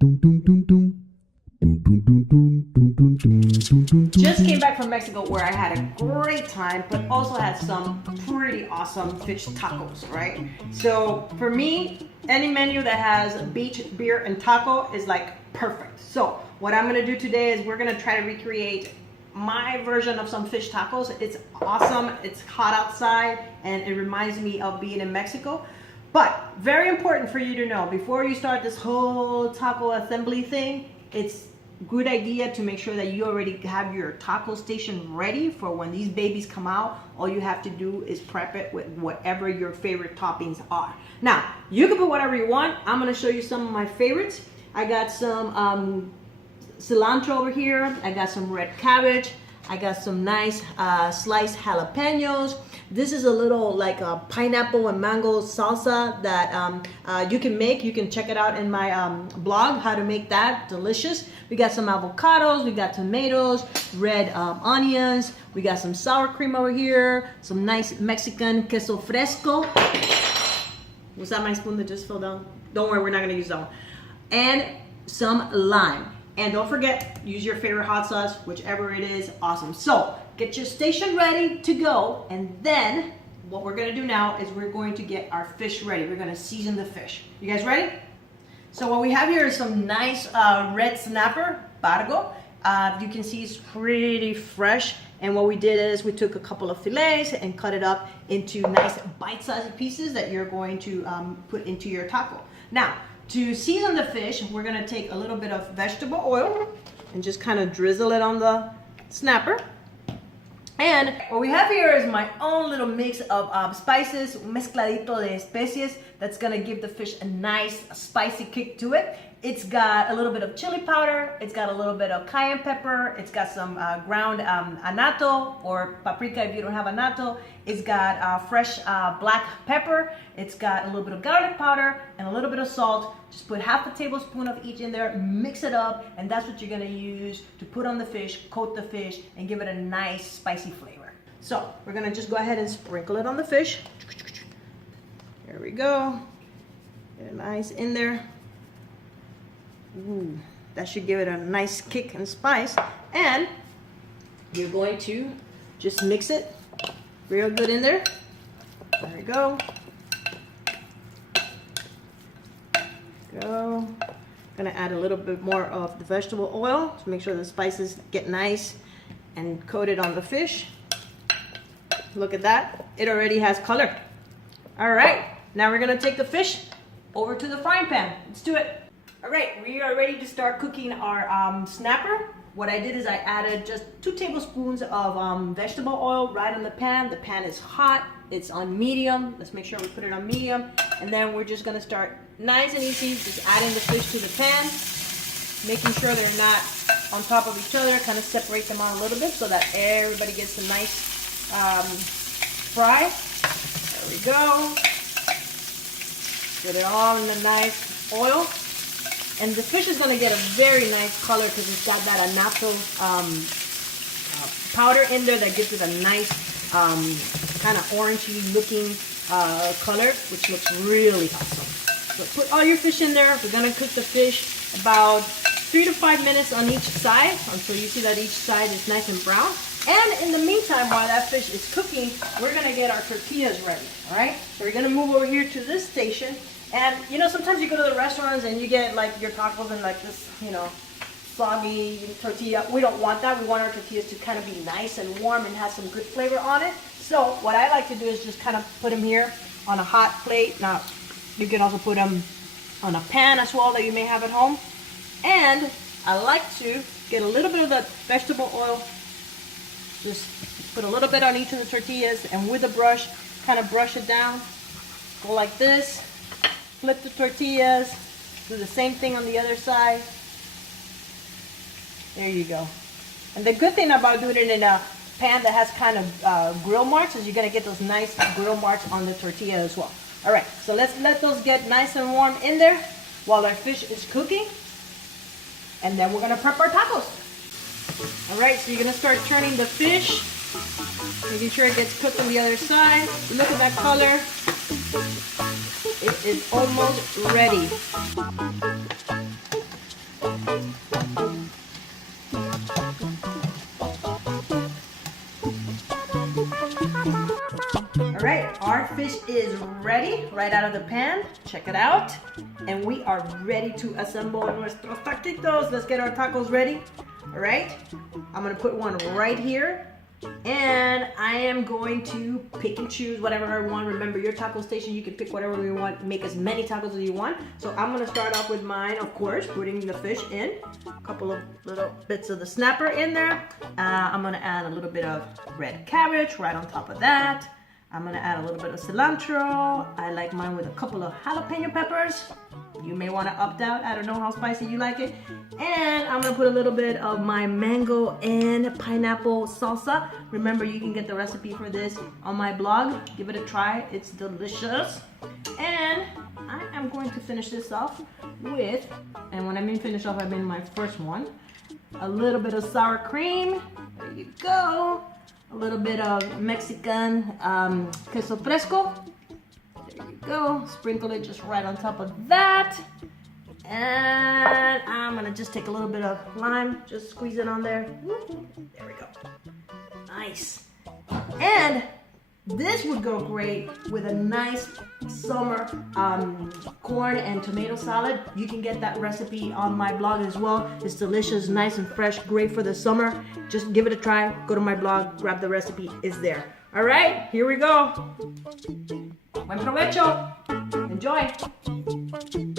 Just came back from Mexico where I had a great time, but also had some pretty awesome fish tacos, right? So for me, any menu that has beach, beer, and taco is like perfect. So what I'm gonna do today is we're gonna try to recreate my version of some fish tacos. It's awesome, it's hot outside, and it reminds me of being in Mexico. But very important for you to know, before you start this whole taco assembly thing, it's good idea to make sure that you already have your taco station ready for when these babies come out. All you have to do is prep it with whatever your favorite toppings are. Now, you can put whatever you want. I'm gonna show you some of my favorites. I got some cilantro over here. I got some red cabbage. I got some nice sliced jalapenos. This is a little like a pineapple and mango salsa that you can make. You can check it out in my blog, how to make that delicious. We got some avocados, we got tomatoes, red onions. We got some sour cream over here, some nice Mexican queso fresco. Was that my spoon that just fell down? Don't worry, we're not gonna use that one. And some lime. And don't forget, use your favorite hot sauce, whichever it is, awesome. So get your station ready to go. And then what we're gonna do now is we're going to get our fish ready. We're gonna season the fish. You guys ready? So what we have here is some nice red snapper, bargo. You can see it's pretty fresh. And what we did is we took a couple of fillets and cut it up into nice bite-sized pieces that you're going to put into your taco. Now, to season the fish, we're gonna take a little bit of vegetable oil and just kind of drizzle it on the snapper. And what we have here is my own little mix of spices, un mezcladito de especies that's gonna give the fish a nice spicy kick to it. It's got a little bit of chili powder, it's got a little bit of cayenne pepper, it's got some ground annatto or paprika if you don't have annatto. It's got fresh black pepper, it's got a little bit of garlic powder and a little bit of salt. Just put half a tablespoon of each in there, mix it up, and that's what you're gonna use to put on the fish, coat the fish, and give it a nice spicy flavor. So we're gonna just go ahead and sprinkle it on the fish. There we go. Get it nice in there. Ooh, that should give it a nice kick and spice. And you're going to just mix it real good in there. There we go. Go. Gonna add a little bit more of the vegetable oil to make sure the spices get nice and coated on the fish. Look at that. It already has color. All right, now we're gonna take the fish over to the frying pan. Let's do it. All right, we are ready to start cooking our snapper. What I did is I added just 2 tablespoons of vegetable oil right on the pan. The pan is hot, it's on medium. Let's make sure we put it on medium. And then we're just gonna start nice and easy, just adding the fish to the pan, making sure they're not on top of each other, kind of separate them out a little bit so that everybody gets a nice fry. There we go. Put it all in the nice oil. And the fish is going to get a very nice color because it's got that annatto powder in there that gives it a nice kind of orangey looking color, which looks really awesome. So put all your fish in there. We're going to cook the fish about 3 to 5 minutes on each side until you see that each side is nice and brown. And in the meantime, while that fish is cooking, we're going to get our tortillas ready. All right? So we're going to move over here to this station. And you know, sometimes you go to the restaurants and you get like your tacos and like this, you know, soggy tortilla. We don't want that. We want our tortillas to kind of be nice and warm and have some good flavor on it. So what I like to do is just kind of put them here on a hot plate. Now, you can also put them on a pan as well that you may have at home. And I like to get a little bit of that vegetable oil. Just put a little bit on each of the tortillas and with a brush, kind of brush it down. Go like this. Flip the tortillas, do the same thing on the other side. There you go. And the good thing about doing it in a pan that has kind of grill marks is you're gonna get those nice grill marks on the tortilla as well. All right, so let's let those get nice and warm in there while our fish is cooking. And then we're gonna prep our tacos. All right, so you're gonna start turning the fish, making sure it gets cooked on the other side. Look at that color. It is almost ready. right, our fish is ready right out of the pan. Check it out. And we are ready to assemble nuestros taquitos. Let's get our tacos ready. All right, I'm gonna put one right here. And I am going to pick and choose whatever I want. Remember, your taco station, you can pick whatever you want. Make as many tacos as you want. So I'm gonna start off with mine, of course, putting the fish in. A couple of little bits of the snapper in there. I'm gonna add a little bit of red cabbage right on top of that. I'm gonna add a little bit of cilantro. I like mine with a couple of jalapeno peppers. You may wanna opt out. I don't know how spicy you like it. And I'm gonna put a little bit of my mango and pineapple salsa. Remember, you can get the recipe for this on my blog. Give it a try, it's delicious. And I am going to finish this off with, and when I mean finish off, I mean my first one, a little bit of sour cream. There you go. A little bit of Mexican queso fresco. There you go. Sprinkle it just right on top of that. And I'm gonna just take a little bit of lime, just squeeze it on there. There we go. Nice. And this would go great with a nice summer corn and tomato salad. You can get that recipe on my blog as well. It's delicious, nice and fresh, great for the summer. Just give it a try. Go to my blog, grab the recipe, it's there. All right, here we go. Buen provecho. Enjoy.